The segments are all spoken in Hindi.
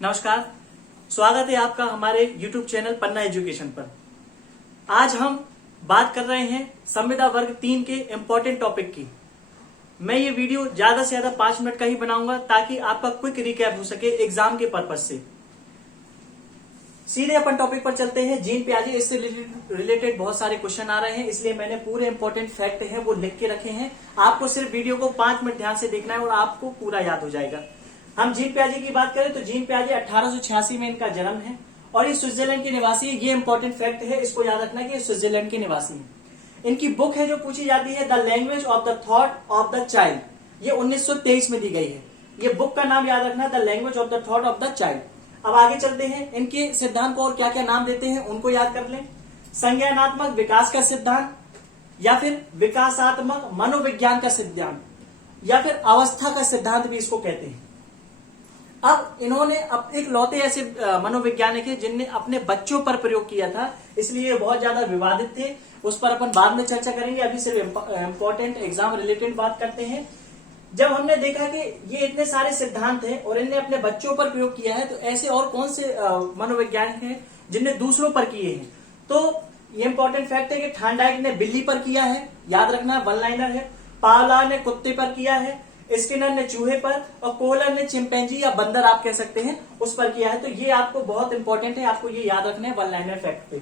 नमस्कार, स्वागत है आपका हमारे YouTube चैनल पन्ना एजुकेशन पर। आज हम बात कर रहे हैं संविदा वर्ग 3 के इम्पोर्टेंट टॉपिक की। मैं ये वीडियो ज्यादा से ज्यादा 5 मिनट का ही बनाऊंगा ताकि आपका क्विक रिकैप हो सके एग्जाम के पर्पज से। सीधे अपन टॉपिक पर चलते हैं। जीन पियाजे, इससे रिलेटेड बहुत सारे क्वेश्चन आ रहे हैं, इसलिए मैंने पूरे इंपॉर्टेंट फैक्ट हैं वो लिख के रखे हैं। आपको सिर्फ वीडियो को 5 मिनट ध्यान से देखना है और आपको पूरा याद हो जाएगा। हम जीन पियाजे की बात करें तो जीन पियाजे 1886 में इनका जन्म है और ये स्विट्जरलैंड के निवासी है। ये इंपॉर्टेंट फैक्ट है, इसको याद रखना कि ये स्विट्जरलैंड के निवासी है। इनकी बुक है जो पूछी जाती है, the language of the thought of the child, ये 1923 में दी गई है। ये बुक का नाम याद रखना, the language of the thought of the child. अब आगे चलते हैं, इनके सिद्धांत को और क्या क्या नाम देते हैं उनको याद कर लें। संज्ञानात्मक विकास का सिद्धांत, या फिर विकासात्मक मनोविज्ञान का सिद्धांत, या फिर अवस्था का सिद्धांत भी इसको कहते हैं। अब इन्होंने एक लौते ऐसे मनोवैज्ञानिक है जिनने अपने बच्चों पर प्रयोग किया था, इसलिए बहुत ज्यादा विवादित थे। उस पर अपन बाद में चर्चा करेंगे, अभी सिर्फ इंपॉर्टेंट एग्जाम रिलेटेड बात करते हैं। जब हमने देखा कि ये इतने सारे सिद्धांत हैं और इनने अपने बच्चों पर प्रयोग किया है, तो ऐसे और कौन से मनोवैज्ञानिक हैं जिनने दूसरों पर किए हैं। तो ये इंपॉर्टेंट फैक्ट है कि थांडाइक ने बिल्ली पर किया है, याद रखना, वन लाइनर है। पावला ने कुत्ते पर किया है, स्किनर ने चूहे पर, और कोहलर ने चिंपैंजी या बंदर आप कह सकते हैं उस पर किया है। तो ये आपको बहुत इंपॉर्टेंट है, आपको ये याद रखना है वन लाइनर फैक्ट पे।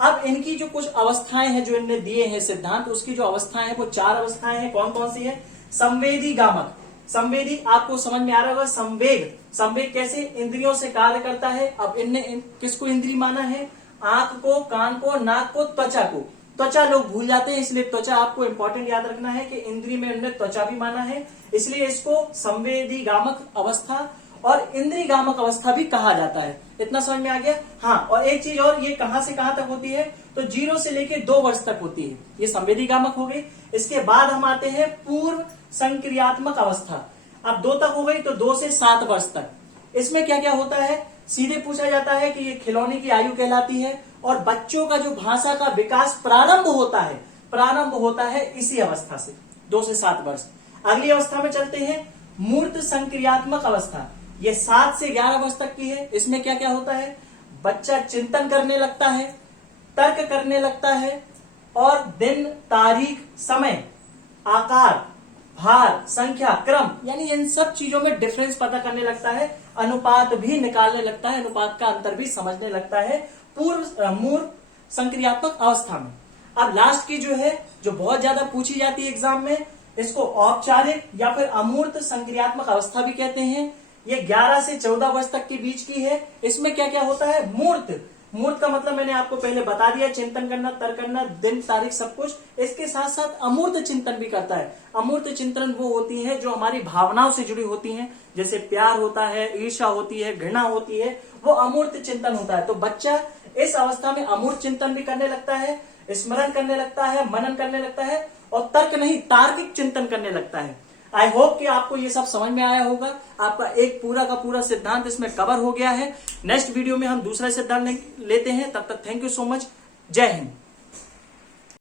अब इनकी जो कुछ अवस्थाएं हैं जो इनने दिए हैं सिद्धांत, उसकी जो अवस्थाएं हैं वो 4 अवस्थाएं हैं। कौन कौन सी है? संवेदी गामक, संवेदी आपको समझ में आ रहा होगा। संवेग, संवेग कैसे इंद्रियों से कार्य करता है। अब इनने किसको इंद्री माना है? आंख को, कान को, नाक को, त्वचा को। त्वचा लोग भूल जाते हैं, इसलिए त्वचा आपको इंपॉर्टेंट याद रखना है कि इंद्री में उन्होंने त्वचा भी माना है, इसलिए इसको संवेदी गामक अवस्था और इंद्री गामक अवस्था भी कहा जाता है। इतना समझ में आ गया? हाँ, और एक चीज और, ये कहां से कहां तक होती है? तो 0 से लेके 2 वर्ष तक होती है। ये संवेदी गामक हो गई। इसके बाद हम आते हैं पूर्व संक्रियात्मक अवस्था। अब 2 तक हो गई, तो 2 से 7 वर्ष तक। इसमें क्या क्या होता है? सीधे पूछा जाता है कि ये खिलौने की आयु कहलाती है और बच्चों का जो भाषा का विकास प्रारंभ होता है इसी अवस्था से, 2 से 7 वर्ष। अगली अवस्था में चलते हैं, मूर्त संक्रियात्मक अवस्था। ये 7 से 11 वर्ष तक की है। इसमें क्या क्या होता है? बच्चा चिंतन करने लगता है, तर्क करने लगता है, और दिन, तारीख, समय, आकार, भार, संख्या, क्रम, यानी इन सब चीजों में डिफरेंस पता करने लगता है। अनुपात भी निकालने लगता है, अनुपात का अंतर भी समझने लगता है मूर्त संक्रियात्मक अवस्था में। अब लास्ट की जो है, जो बहुत ज्यादा पूछी जाती है एग्जाम में, इसको औपचारिक या फिर अमूर्त संक्रियात्मक अवस्था भी कहते हैं। ये 11 से 14 वर्ष तक के बीच की है। इसमें क्या क्या होता है? मूर्त, मूर्त का मतलब मैंने आपको पहले बता दिया, चिंतन करना, तर्क करना, दिन, तारीख, सब कुछ। इसके साथ साथ अमूर्त चिंतन भी करता है। अमूर्त चिंतन वो होती है जो हमारी भावनाओं से जुड़ी होती हैं, जैसे प्यार होता है, ईर्ष्या होती है, घृणा होती है, वो अमूर्त चिंतन होता है। तो बच्चा इस अवस्था में अमूर्त चिंतन भी करने लगता है, स्मरण करने लगता है, मनन करने लगता है, और तर्क नहीं तार्किक चिंतन करने लगता है। आई होप कि आपको ये सब समझ में आया होगा। आपका एक पूरा का पूरा सिद्धांत इसमें कवर हो गया है। नेक्स्ट वीडियो में हम दूसरा सिद्धांत लेते हैं। तब तक थैंक यू सो मच। जय हिंद।